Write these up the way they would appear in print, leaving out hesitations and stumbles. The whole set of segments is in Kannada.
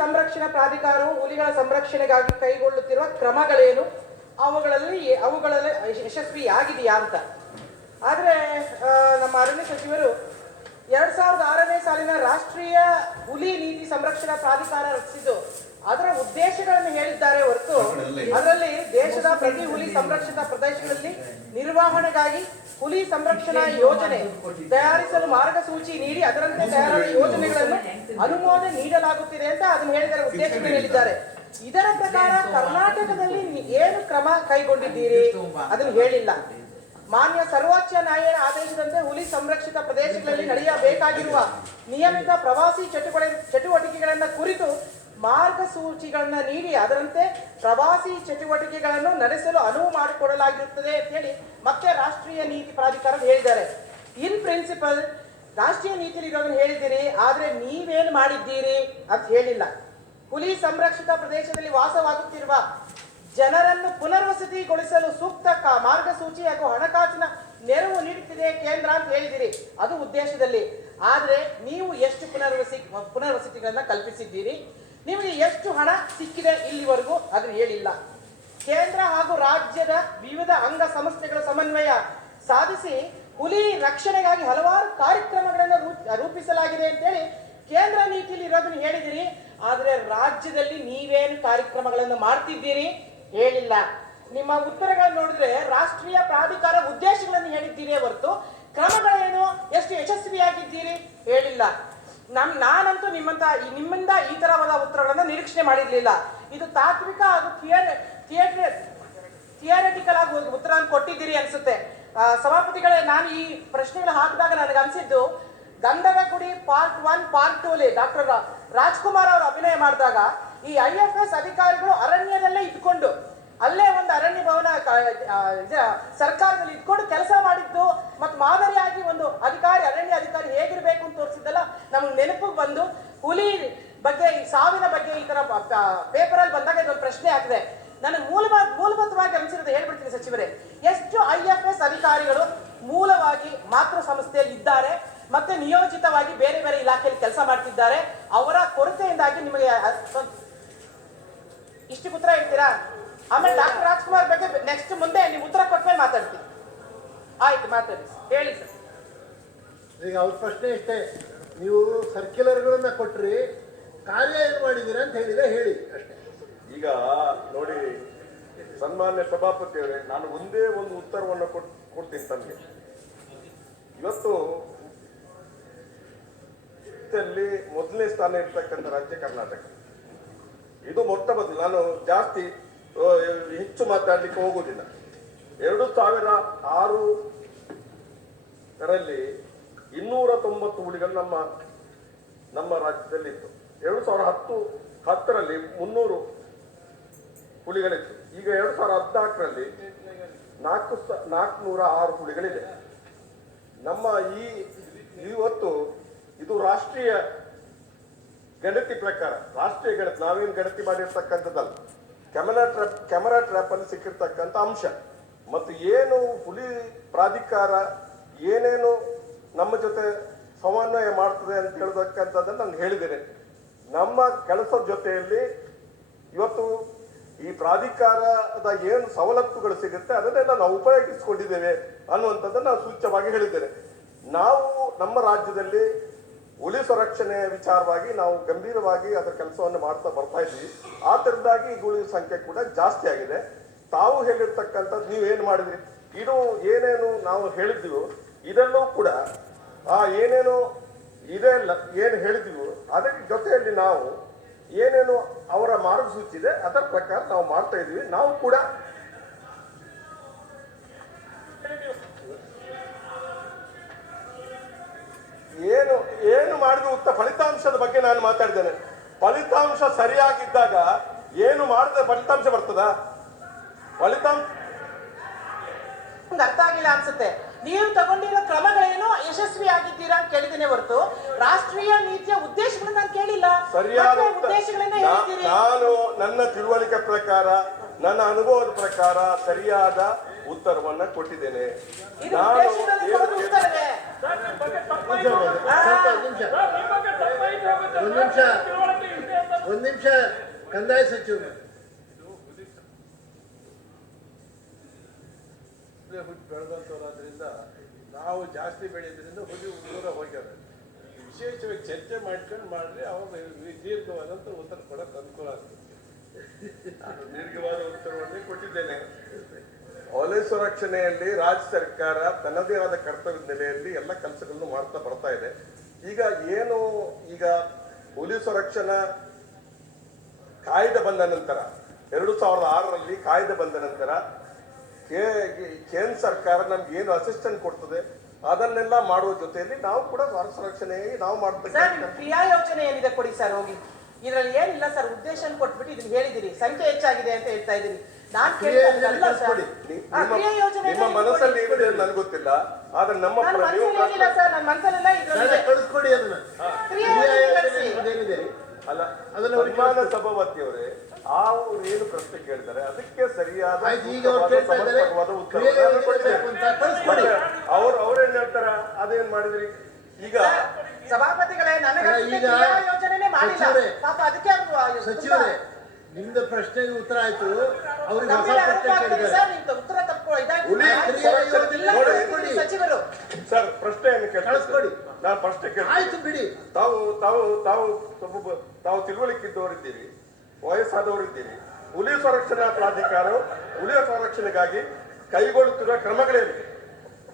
ಸಂರಕ್ಷಣಾ ಪ್ರಾಧಿಕಾರವು ಹುಲಿಗಳ ಸಂರಕ್ಷಣೆಗಾಗಿ ಕೈಗೊಳ್ಳುತ್ತಿರುವ ಕ್ರಮಗಳೇನು, ಅವುಗಳಲ್ಲಿ ಯಶಸ್ವಿಯಾಗಿದೆಯಾ ಅಂತ. ಆದರೆ ನಮ್ಮ ಅರಣ್ಯ ಸಚಿವರು 2006ನೇ ಸಾಲಿನ ರಾಷ್ಟ್ರೀಯ ಹುಲಿ ನೀತಿ ಸಂರಕ್ಷಣಾ ಪ್ರಾಧಿಕಾರ ರಚಿಸಿದ್ದು ಅದರ ಉದ್ದೇಶಗಳನ್ನು ಹೇಳಿದ್ದಾರೆ ಹೊರತು ಅದರಲ್ಲಿ ದೇಶದ ಪ್ರತಿ ಹುಲಿ ಸಂರಕ್ಷಿತ ಪ್ರದೇಶಗಳಲ್ಲಿ ನಿರ್ವಹಣೆಗಾಗಿ ಹುಲಿ ಸಂರಕ್ಷಣಾ ಯೋಜನೆ ತಯಾರಿಸಲು ಮಾರ್ಗಸೂಚಿ ನೀಡಿ ಅದರಂತೆ ತಯಾರಾದ ಯೋಜನೆಗಳನ್ನು ಅನುಮೋದನೆ ನೀಡಲಾಗುತ್ತಿದೆ ಅಂತ ಅದನ್ನು ಹೇಳಿದರೆ ಉದ್ದೇಶವನ್ನು ಹೇಳಿದ್ದಾರೆ. ಇದರ ಪ್ರಕಾರ ಕರ್ನಾಟಕದಲ್ಲಿ ಏನು ಕ್ರಮ ಕೈಗೊಂಡಿದ್ದೀರಿ ಅದನ್ನು ಹೇಳಿಲ್ಲ. ಮಾನ್ಯ ಸರ್ವೋಚ್ಚ ನ್ಯಾಯಾಲಯ ಆದೇಶದಂತೆ ಹುಲಿ ಸಂರಕ್ಷಿತ ಪ್ರದೇಶಗಳಲ್ಲಿ ನಡೆಯಬೇಕಾಗಿರುವ ನಿಯಮಿತ ಪ್ರವಾಸಿ ಚಟುವಟಿಕೆಗಳನ್ನ ಕುರಿತು ಮಾರ್ಗಸೂಚಿಗಳನ್ನ ನೀಡಿ ಅದರಂತೆ ಪ್ರವಾಸಿ ಚಟುವಟಿಕೆಗಳನ್ನು ನಡೆಸಲು ಅನುವು ಮಾಡಿಕೊಡಲಾಗಿರುತ್ತದೆ ಅಂತ ಹೇಳಿ ಮತ್ತೆ ರಾಷ್ಟ್ರೀಯ ನೀತಿ ಪ್ರಾಧಿಕಾರ ಹೇಳಿದ್ದಾರೆ. ಇನ್ ಪ್ರಿನ್ಸಿಪಲ್ ರಾಷ್ಟ್ರೀಯ ನೀತಿಯಲ್ಲಿ ಇರೋದನ್ನು ಹೇಳಿದ್ದೀರಿ, ಆದ್ರೆ ನೀವೇನು ಮಾಡಿದ್ದೀರಿ ಅಂತ ಹೇಳಿಲ್ಲ. ಹುಲಿ ಸಂರಕ್ಷಿತ ಪ್ರದೇಶದಲ್ಲಿ ವಾಸವಾಗುತ್ತಿರುವ ಜನರನ್ನು ಪುನರ್ವಸತಿಗೊಳಿಸಲು ಸೂಕ್ತ ಮಾರ್ಗಸೂಚಿ ಹಾಗೂ ಹಣಕಾಸಿನ ನೆರವು ನೀಡುತ್ತಿದೆ ಕೇಂದ್ರ ಅಂತ ಹೇಳಿದಿರಿ, ಅದು ಉದ್ದೇಶದಲ್ಲಿ. ಆದ್ರೆ ನೀವು ಎಷ್ಟು ಪುನರ್ವಸತಿಗಳನ್ನ ಕಲ್ಪಿಸಿದ್ದೀರಿ, ನಿಮಗೆ ಎಷ್ಟು ಹಣ ಸಿಕ್ಕಿದೆ ಇಲ್ಲಿವರೆಗೂ ಅದನ್ನು ಹೇಳಿಲ್ಲ. ಕೇಂದ್ರ ಹಾಗೂ ರಾಜ್ಯದ ವಿವಿಧ ಅಂಗ ಸಂಸ್ಥೆಗಳ ಸಮನ್ವಯ ಸಾಧಿಸಿ ಹುಲಿ ರಕ್ಷಣೆಗಾಗಿ ಹಲವಾರು ಕಾರ್ಯಕ್ರಮಗಳನ್ನು ರೂಪಿಸಲಾಗಿದೆ ಅಂತೇಳಿ ಕೇಂದ್ರ ನೀತಿಯಲ್ಲಿ ಇರೋದನ್ನು ಹೇಳಿದಿರಿ, ಆದ್ರೆ ರಾಜ್ಯದಲ್ಲಿ ನೀವೇನು ಕಾರ್ಯಕ್ರಮಗಳನ್ನು ಮಾಡ್ತಿದ್ದೀರಿ ಹೇಳಿಲ್ಲ. ನಿಮ್ಮ ಉತ್ತರಗಳನ್ನು ನೋಡಿದ್ರೆ ರಾಷ್ಟ್ರೀಯ ಪ್ರಾಧಿಕಾರ ಉದ್ದೇಶಗಳನ್ನು ಹೇಳಿದ್ದೀರಿ ಹೊರತು ಕ್ರಮಗಳೇನು, ಎಷ್ಟು ಯಶಸ್ವಿಯಾಗಿದ್ದೀರಿ ಹೇಳಿಲ್ಲ. ನಾನಂತೂ ನಿಮ್ಮಿಂದ ಈ ತರವಾದ ಉತ್ತರಗಳನ್ನು ನಿರೀಕ್ಷಣೆ ಮಾಡಿರ್ಲಿಲ್ಲ. ಇದು ತಾತ್ವಿಕ ಹಾಗೂ ಥಿಯರಿಟಿಕಲ್ ಆಗಿ ಉತ್ತರ ಕೊಟ್ಟಿದ್ದೀರಿ ಅನ್ಸುತ್ತೆ. ಸಭಾಪತಿಗಳೇ, ನಾನು ಈ ಪ್ರಶ್ನೆಗಳು ಹಾಕಿದಾಗ ನನಗೆ ಅನ್ಸಿದ್ದು ಗಂಧದ ಗುಡಿ ಪಾರ್ಟ್ 1 ಪಾರ್ಟ್ 2 ಡಾಕ್ಟರ್ ರಾಜ್ಕುಮಾರ್ ಅವರು ಅಭಿನಯ ಮಾಡಿದಾಗ ಈ IFS ಅಧಿಕಾರಿಗಳು ಅರಣ್ಯದಲ್ಲೇ ಇದ್ಕೊಂಡು ಅಲ್ಲೇ ಒಂದು ಅರಣ್ಯ ಭವನ ಸರ್ಕಾರದಲ್ಲಿ ಇದ್ಕೊಂಡು ಕೆಲಸ ಮಾಡಿದ್ದು ಮತ್ತು ಮಾದರಿಯಾಗಿ ಒಂದು ಅರಣ್ಯ ಅಧಿಕಾರಿ ಹೇಗಿರ್ಬೇಕು ಅಂತ ತೋರಿಸಿದ್ದಲ್ಲ ನಮ್ಗೆ ನೆನಪಿಗೆ ಬಂದು ಹುಲಿ ಬಗ್ಗೆ ಸಾವಿನ ಬಗ್ಗೆ ಈ ತರ ಪೇಪರ್ ಅಲ್ಲಿ ಬಂದಾಗ ಇದೊಂದು ಪ್ರಶ್ನೆ ಆಗಿದೆ. ನನಗೆ ಮೂಲಭೂತವಾಗಿ ಅನಿಸಿರೋದು ಹೇಳ್ಬಿಡ್ತೀನಿ ಸಚಿವರೇ, ಎಷ್ಟು IFS ಅಧಿಕಾರಿಗಳು ಮೂಲವಾಗಿ ಮಾತೃ ಸಂಸ್ಥೆಯಲ್ಲಿ ಇದ್ದಾರೆ ಮತ್ತೆ ನಿಯೋಜಿತವಾಗಿ ಬೇರೆ ಬೇರೆ ಇಲಾಖೆಯಲ್ಲಿ ಕೆಲಸ ಮಾಡ್ತಿದ್ದಾರೆ, ಅವರ ಕೊರತೆಯಿಂದಾಗಿ ನಿಮಗೆ ಇಷ್ಟು ಉತ್ತರ ಹೇಳ್ತೀರಾ? ಆಮೇಲೆ ಡಾಕ್ಟರ್ ರಾಜ್ಕುಮಾರ್ ಬಗ್ಗೆ ನೆಕ್ಸ್ಟ್ ಮುಂದೆ ನೀವು ಉತ್ತರ ಕೊಟ್ಮೇಲೆ ಮಾತಾಡ್ತೀನಿ. ಆಯ್ತು, ಮಾತಾಡಿ, ಹೇಳಿ ಸರ್. ಈಗ ಅವ್ರ ಪ್ರಶ್ನೆ ಇಷ್ಟೇ, ನೀವು ಸರ್ಕ್ಯುಲರ್ಗಳನ್ನ ಕೊಟ್ರಿ, ಕಾರ್ಯ ಏನು ಮಾಡಿದ್ದೀರಾ ಅಂತ ಹೇಳಿದ್ರೆ ಹೇಳಿ ಅಷ್ಟೇ. ಈಗ ನೋಡಿ ಸನ್ಮಾನ್ಯ ಸಭಾಪತಿಯವರೇ, ನಾನು ಒಂದೇ ಒಂದು ಉತ್ತರವನ್ನು ಕೊಡ್ತೀನಿ ತಮಗೆ. ಇವತ್ತು ಮೊದಲನೇ ಸ್ಥಾನ ಇರ್ತಕ್ಕಂಥ ರಾಜ್ಯ ಕರ್ನಾಟಕ. ಇದು ಮೊಟ್ಟ ಮೊದಲು, ನಾನು ಜಾಸ್ತಿ ಹೆಚ್ಚು ಮಾತಾಡ್ಲಿಕ್ಕೆ ಹೋಗುವುದಿಲ್ಲ. 2006ರಲ್ಲಿ 290 ಹುಲಿಗಳು ನಮ್ಮ ರಾಜ್ಯದಲ್ಲಿ ಇತ್ತು. 2010ರಲ್ಲಿ 300 ಹುಲಿಗಳಿತ್ತು. ಈಗ 2014ರಲ್ಲಿ 406 ಹುಲಿಗಳಿದೆ. ನಮ್ಮ ಇವತ್ತು ಇದು ರಾಷ್ಟ್ರೀಯ ಗಣತಿ ಪ್ರಕಾರ, ರಾಷ್ಟ್ರೀಯ ಗಣತಿ, ನಾವೇನು ಗಣತಿ ಮಾಡಿರ್ತಕ್ಕಂಥದ್ದಲ್ಲ, ಕ್ಯಾಮರಾ ಟ್ರ್ಯಾಪ್ ಅಲ್ಲಿ ಸಿಕ್ಕಿರ್ತಕ್ಕಂಥ ಅಂಶ. ಮತ್ತು ಏನು ಹುಲಿ ಪ್ರಾಧಿಕಾರ ಏನೇನು ನಮ್ಮ ಜೊತೆ ಸಮನ್ವಯ ಮಾಡ್ತದೆ ಅಂತ ಹೇಳ್ತಕ್ಕಂಥದ್ದನ್ನು ನಾನು ಹೇಳಿದ್ದೇನೆ. ನಮ್ಮ ಕೆಲಸದ ಜೊತೆಯಲ್ಲಿ ಇವತ್ತು ಈ ಪ್ರಾಧಿಕಾರದ ಏನು ಸವಲತ್ತುಗಳು ಸಿಗುತ್ತೆ ಅದನ್ನೆಲ್ಲ ನಾವು ಉಪಯೋಗಿಸಿಕೊಂಡಿದ್ದೇವೆ ಅನ್ನುವಂಥದ್ದನ್ನು ನಾನು ಸೂಚ್ಯವಾಗಿ ಹೇಳಿದ್ದೇನೆ. ನಾವು ನಮ್ಮ ರಾಜ್ಯದಲ್ಲಿ ಹುಲಿ ಸಂರಕ್ಷಣೆಯ ವಿಚಾರವಾಗಿ ನಾವು ಗಂಭೀರವಾಗಿ ಅದರ ಕೆಲಸವನ್ನು ಮಾಡ್ತಾ ಬರ್ತಾ ಇದ್ವಿ. ಆ ಥರದ್ದಾಗಿ ಈ ಹುಲಿ ಸಂಖ್ಯೆ ಕೂಡ ಜಾಸ್ತಿ ಆಗಿದೆ. ತಾವು ಹೇಳಿರ್ತಕ್ಕಂಥದ್ದು ನೀವೇನು ಮಾಡಿದ್ರಿ, ಇದು ಏನೇನು ನಾವು ಹೇಳಿದ್ದೀವೋ ಇದೆಲ್ಲವೂ ಕೂಡ ಏನೇನು ಇದೆಲ್ಲ ಏನು ಹೇಳಿದ್ದೀವೋ ಅದರ ಜೊತೆಯಲ್ಲಿ ನಾವು ಏನೇನು ಅವರ ಮಾರ್ಗಸೂಚಿ ಇದೆ ಅದರ ಪ್ರಕಾರ ನಾವು ಮಾಡ್ತಾ ಇದ್ವಿ. ನಾವು ಕೂಡ ಏನು ಮಾಡಿದ ಫಲಿತಾಂಶದ ಬಗ್ಗೆ ನಾನು ಮಾತಾಡಿದ್ದೇನೆ. ಫಲಿತಾಂಶ ಸರಿಯಾಗಿದ್ದಾಗ ಏನು ಮಾಡಿದ ಫಲಿತಾಂಶ ಬರ್ತದ? ಫಲಿತಾಂಶ ಅರ್ಥ ಆಗಿಲ್ಲ ಅನ್ಸುತ್ತೆ. ನೀವು ತಗೊಂಡಿರೋ ಕ್ರಮಗಳೇನು ಯಶಸ್ವಿ ಆಗಿದ್ದೀರಾ ಅಂತ ಕೇಳಿದ್ದೇನೆ ಹೊರತು ರಾಷ್ಟ್ರೀಯ ನೀತಿಯ ಉದ್ದೇಶಗಳನ್ನ ನಾನು ಕೇಳಿಲ್ಲ. ಸರಿಯಾದ ನಾನು ನನ್ನ ತಿಳುವಳಿಕೆ ಪ್ರಕಾರ, ನನ್ನ ಅನುಭವದ ಪ್ರಕಾರ ಸರಿಯಾದ ಉತ್ತರವನ್ನ ಕೊಟ್ಟಿದ್ದೇನೆ. ಒಂದು ಒಂದ್ ನಿಮಿಷ ಕಂದಾಯ ಸಚಿವರು. ಹುಟ್ಟು ಬೆಳೆದಂಥವ್ರಾದ್ರಿಂದ ನಾವು ಜಾಸ್ತಿ ಬೆಳೆಯೋದ್ರಿಂದ ಹುಲಿ ದೂರ ಹೋಗ್ಯಾರ. ವಿಶೇಷವಾಗಿ ಚರ್ಚೆ ಮಾಡ್ಕೊಂಡು ಮಾಡ್ರೆ ಅವ್ರ ದೀರ್ಘವಾದಂಥ ಉತ್ತರ ಕೊಡಕ್ಕೆ ಅನುಕೂಲ ಆಗ್ತದೆ. ನಾನು ದೀರ್ಘವಾದ ಉತ್ತರವನ್ನೇ ಕೊಟ್ಟಿದ್ದೇನೆ. ವಲಯ ಸಂರಕ್ಷಣೆಯಲ್ಲಿ ರಾಜ್ಯ ಸರ್ಕಾರ ತನ್ನದೇ ಆದ ಕರ್ತವ್ಯದ ನೆಲೆಯಲ್ಲಿ ಎಲ್ಲ ಕೆಲಸಗಳನ್ನು ಮಾಡ್ತಾ ಬರ್ತಾ ಇದೆ. ಈಗ ಹುಲಿ ಸಂರಕ್ಷಣಾ ಕಾಯ್ದೆ ಬಂದ ನಂತರ 2006ರಲ್ಲಿ ಕಾಯ್ದೆ ಬಂದ ನಂತರ ಕೇಂದ್ರ ಸರ್ಕಾರ ನಮ್ಗೆ ಏನು ಅಸಿಸ್ಟೆಂಟ್ ಕೊಡ್ತದೆ ಅದನ್ನೆಲ್ಲ ಮಾಡುವ ಜೊತೆಯಲ್ಲಿ ನಾವು ಕೂಡ ವನ ಸಂರಕ್ಷಣೆಯಾಗಿ ನಾವು ಮಾಡ್ತಕ್ಕಂಥ ಕ್ರಿಯಾ ಯೋಜನೆ ಏನಿದೆ ಕೊಡಿ ಸರ್ ಹೋಗಿ. ಇದ್ರಲ್ಲಿ ಏನಿಲ್ಲ ಸರ್, ಉದ್ದೇಶ ಕೊಟ್ಬಿಟ್ಟು ಇದನ್ನ ಹೇಳಿದಿರಿ, ಸಂಖ್ಯೆ ಹೆಚ್ಚಾಗಿದೆ ಅಂತ ಹೇಳ್ತಾ ಇದೀನಿ. ನಾನ್ ನಿಮ್ಮ ಮನಸ್ಸಲ್ಲಿ ಏನಿದೆ ಅಂತ ನನ್ಗೆ ಗೊತ್ತಿಲ್ಲ, ಆದ್ರೆ ನಮ್ಮ ನನ್ನ ಮನಸ್ಸಲ್ಲೆಲ್ಲ ಇದ್ರಲ್ಲಿ ಕಳಿಸ್ಕೊಡಿ ಅದನ್ನ. ಅಲ್ಲ ಸನ್ಮಾನ ಸಭಾಪತಿ ಅವರೇ, ಅವ್ರು ಏನು ಪ್ರಶ್ನೆ ಕೇಳಿದ್ದಾರೆ ಅದಕ್ಕೆ ಸರಿಯಾದ ಅವ್ರೇನ್ ಹೇಳ್ತಾರ ಅದೇನ್ ಮಾಡಿದ್ರಿ. ಈಗ ಸಭಾಪತಿಗಳೇ ಯೋಜನೆ ಮಾಡಿಲ್ಲ ಪಾಪ, ಅದಕ್ಕೆ ಸಚಿವರೇ ನಿಮ್ದು ಪ್ರಶ್ನೆಗೆ ಉತ್ತರ ಆಯ್ತು. ಅವ್ರಿಗೆ ಹೊಸ ಪ್ರಶ್ನೆ ಕೇಳಿದ್ದಾರೆ. ಉತ್ತರ ತಪ್ಪು ಸಚಿವರು ಸರ್ ಪ್ರಶ್ನೆಯನ್ನು ಕಳಿಸ್ಕೊಡಿ. ನಾನು ಪ್ರಶ್ನೆ ಆಯ್ತು ಬಿಡಿ. ತಾವು ತಿಳುವಳಿಕಿದ್ದವರಿದ್ದೀರಿ, ವಯಸ್ಸಾದವರಿದ್ದೀರಿ. ಹುಲಿ ಸಂರಕ್ಷಣಾ ಪ್ರಾಧಿಕಾರವು ಹುಲಿಯ ಸಂರಕ್ಷಣೆಗಾಗಿ ಕೈಗೊಳ್ಳುತ್ತಿರುವ ಕ್ರಮಗಳೇನು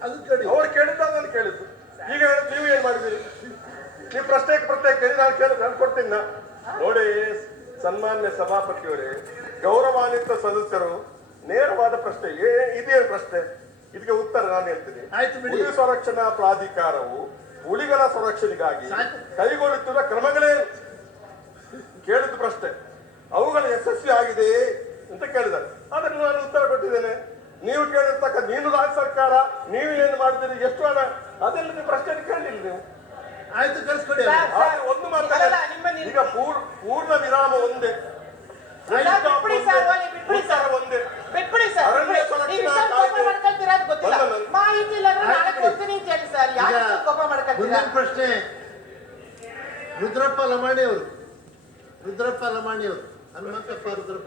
ಅದು ಕೇಳಿ. ಅವ್ರು ಕೇಳಿದ್ದ ನಾನು ಕೇಳಿದ್ದು. ಈಗ ನೀವು ಏನ್ ಮಾಡಿದ್ದೀರಿ? ನೀವು ಪ್ರಶ್ನೆಗೆ ಪ್ರತ್ಯೇಕ ಕೇಳಿ ನಾನು ಕೊಡ್ತೀನಿ. ನೋಡಿ ಸನ್ಮಾನ್ಯ ಸಭಾಪತಿಯವರೇ, ಗೌರವಾನ್ವಿತ ಸದಸ್ಯರು ನೇರವಾದ ಪ್ರಶ್ನೆ ಇದೇನು ಪ್ರಶ್ನೆ, ಇದಕ್ಕೆ ಉತ್ತರ ನಾನು ಹೇಳ್ತೀನಿ. ಹುಲಿ ಸಂರಕ್ಷಣಾ ಪ್ರಾಧಿಕಾರವು ಹುಲಿಗಳ ಸಂರಕ್ಷಣೆಗಾಗಿ ಕೈಗೊಳ್ಳುತ್ತಿರುವ ಕ್ರಮಗಳೇನು ಕೇಳಿದ ಪ್ರಶ್ನೆ. ಅವುಗಳ ಯಶಸ್ವಿ ಆಗಿದೆ ಅಂತ ಕೇಳಿದ್ದಾರೆ, ಅದನ್ನು ನಾನು ಉತ್ತರ ಕೊಟ್ಟಿದ್ದೇನೆ. ನೀವು ಕೇಳಿರ್ತಕ್ಕ ನೀನು ರಾಜ್ಯ ಸರ್ಕಾರ ನೀವು ಏನು ಮಾಡಿದ್ದೀರಿ, ಎಷ್ಟು ಹಣ, ಅದೆಲ್ಲ ನೀವು ಪ್ರಶ್ನೆ ಕೇಳಿಲ್ಲ ನೀವು. ಆಯ್ತು ಕಳಿಸ್ಕೊಡಿ. ಒಂದು ಮಾತಾಡ, ಈಗ ಪೂರ್ಣ ವಿರಾಮ ಒಂದೇ, ಒಂದೇ ಅರಣ್ಯ ಮುಂದಿನ ಪ್ರಶ್ನೆ ರುದ್ರಪ್ಪ ಲಮಾಣಿ ಅವರು. ಹನುಮಂತಪ್ಪ ರುದ್ರಪ್ಪ